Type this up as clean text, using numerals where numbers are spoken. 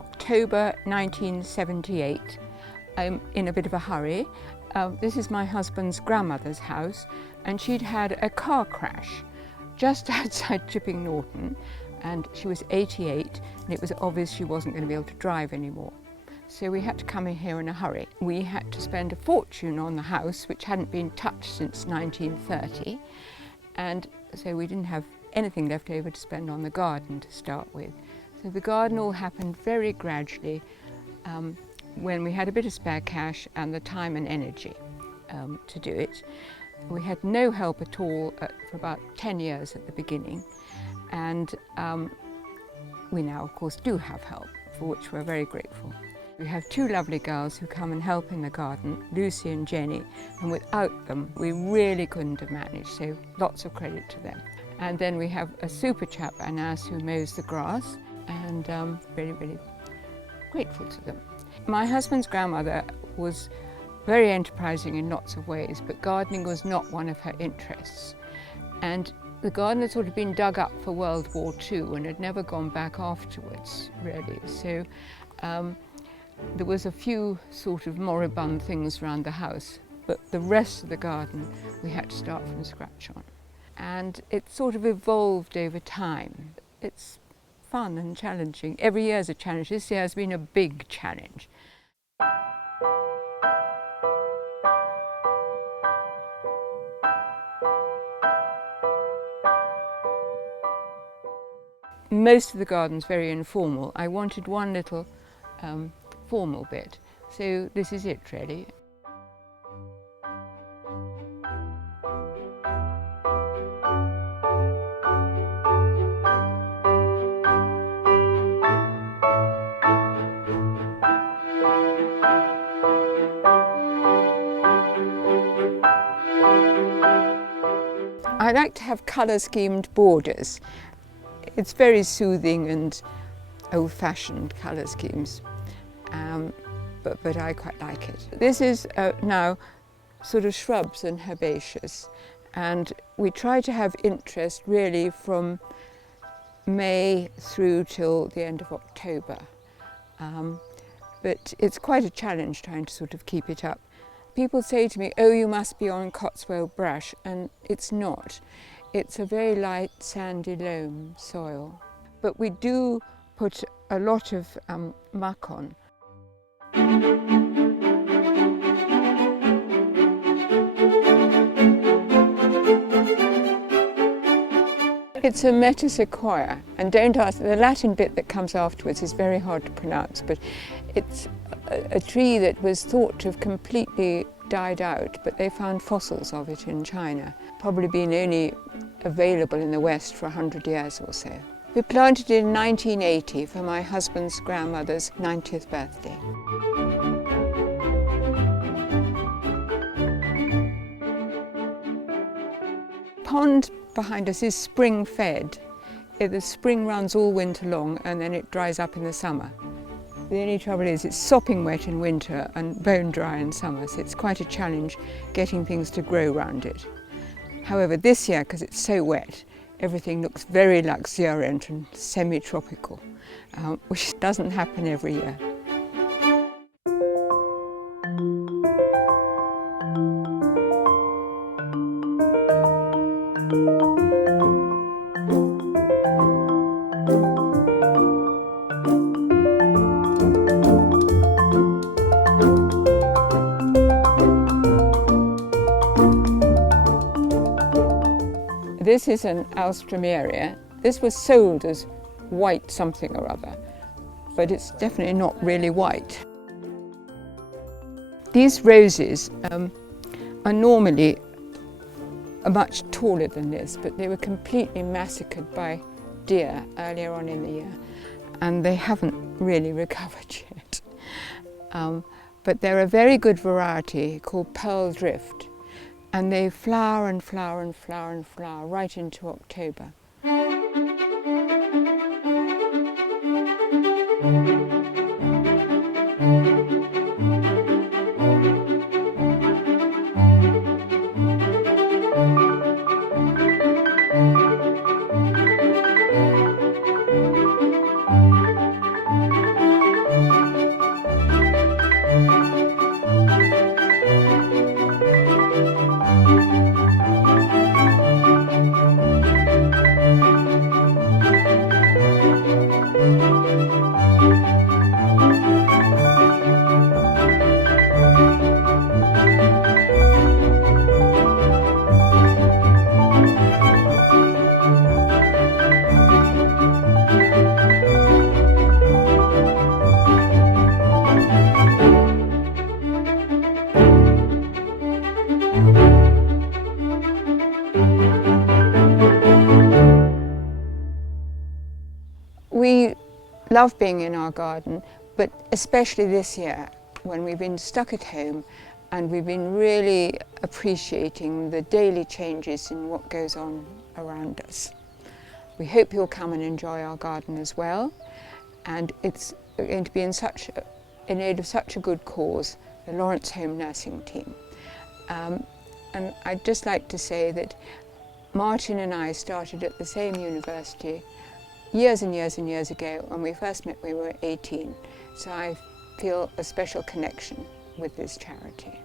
October 1978. I'm in a bit of a hurry. This is my husband's grandmother's house, and she'd had a car crash just outside Chipping Norton, and she was 88, and it was obvious she wasn't going to be able to drive anymore. So we had to come in here in a hurry. We had to spend a fortune on the house, which hadn't been touched since 1930, and so we didn't have anything left over to spend on the garden to start with. So the garden all happened very gradually when we had a bit of spare cash and the time and energy to do it. We had no help at all for about 10 years at the beginning, and we now of course do have help, for which we're very grateful. We have two lovely girls who come and help in the garden, Lucy and Jenny, and without them we really couldn't have managed, so lots of credit to them. And then we have a super chap, Anas, who mows the grass, and really, really grateful to them. My husband's grandmother was very enterprising in lots of ways, but gardening was not one of her interests. And the garden had sort of been dug up for World War II and had never gone back afterwards, really. So there was a few sort of moribund things around the house, but the rest of the garden we had to start from scratch on. And it sort of evolved over time. It's fun and challenging. Every year is a challenge. This year has been a big challenge. Most of the garden's very informal. I wanted one little formal bit, so this is it really. I like to have colour-schemed borders. It's very soothing and old-fashioned colour schemes, but I quite like it. This is now sort of shrubs and herbaceous, and we try to have interest really from May through till the end of October. But it's quite a challenge trying to sort of keep it up. People say to me, oh, you must be on Cotswold brush, and it's not. It's a very light sandy loam soil. But we do put a lot of muck on. It's a metasequoia, and don't ask, the Latin bit that comes afterwards is very hard to pronounce, but it's a tree that was thought to have completely died out, but they found fossils of it in China. Probably been only available in the West for 100 years or so. We planted it in 1980 for my husband's grandmother's 90th birthday. Pond behind us is spring fed. The spring runs all winter long and then it dries up in the summer. The only trouble is it's sopping wet in winter and bone dry in summer, so it's quite a challenge getting things to grow round it. However, this year, because it's so wet, everything looks very luxuriant and semi-tropical, which doesn't happen every year. This is an alstroemeria. This was sold as white something or other, but it's definitely not really white. These roses are normally much taller than this, but they were completely massacred by deer earlier on in the year, and they haven't really recovered yet. But they're a very good variety called Pearl Drift, and they flower and flower and flower and flower right into October. We love being in our garden, but especially this year when we've been stuck at home and we've been really appreciating the daily changes in what goes on around us. We hope you'll come and enjoy our garden as well, and it's going to be in aid of such a good cause, the Lawrence Home Nursing Team. And I'd just like to say that Martin and I started at the same university years and years and years ago. When we first met, we were 18, so I feel a special connection with this charity.